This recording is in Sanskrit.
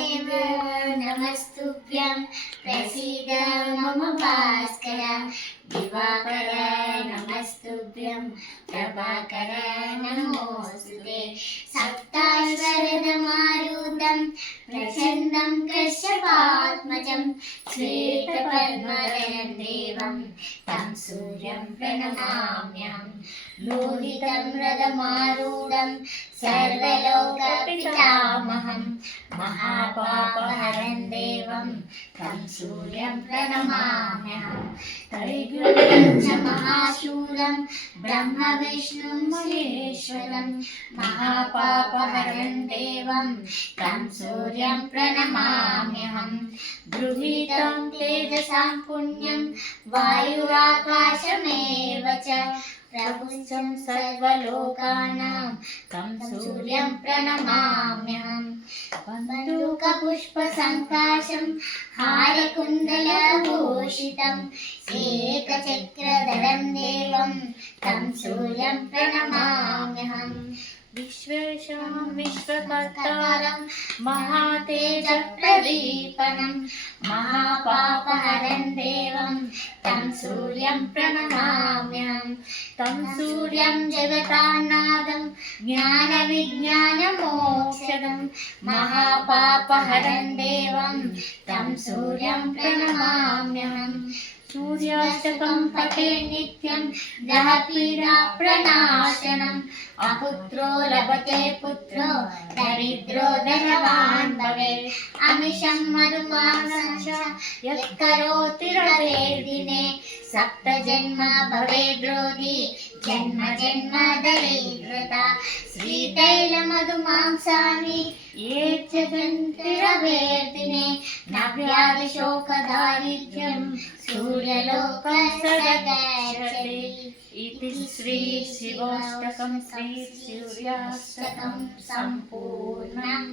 आदिदेव नमस्तुभ्यं प्रसीद मम भास्कर दिवाकर नमस्तुभ्यं प्रभाकर नमोऽस्तुते सप्ताश्वरधमारूढं प्रचण्डं कश्यपात्मजं श्वेतपद्मधरं देवं तं सूर्यं प्रणमाम्यहं लोहितं रथमारूढं सर्वलोकपितामहं महापापहरं देवं तं सूर्यं प्रणमाम्यहं त्रैगुण्यं च महाशूरं ब्रह्मविष्णुं महेश्वरं महापापहरं देवं तं सूर्यं प्रणमाम्यहं गृहीतं तेजसां पुण्यं वायुराकाशमेव च प्रभुश्चं सर्वलोकानां तं सूर्यं प्रणमाम्यहं बन्धूकपुष्पसङ्काशं हारकुण्डलभूषितं एकचक्रधरं देवं तं सूर्यं प्रणमाम्यहं विश्वेशं विश्वकर्तारं महातेजप्रदीपनं महापापहरं देवं तं सूर्यं प्रणमाम्यहं तं सूर्यं जगतान्नादं ज्ञानविज्ञानमोक्षदं महापापहरं देवं तं सूर्यं प्रणमाम्यहं सूर्याष्टकं पठे नित्यं ग्रहपीडाप्रणाशनम् अपुत्रो लभते पुत्रो दरिद्रो धनवान् भवेत् अमिषं मधुमांसं च यत्करोति रवेर्दिने सप्तजन्म भवेद्रोगी जन्म जन्म दरिद्रता श्रीतैलमधुमांसानि ये च जन्ति रवेर्दिने न व्याधिशोकदारिद्र्यं सूर्यलोकसदगच्छति इति श्री शिवोष्टकं श्री सूर्याष्टकं सम्पूर्णम्।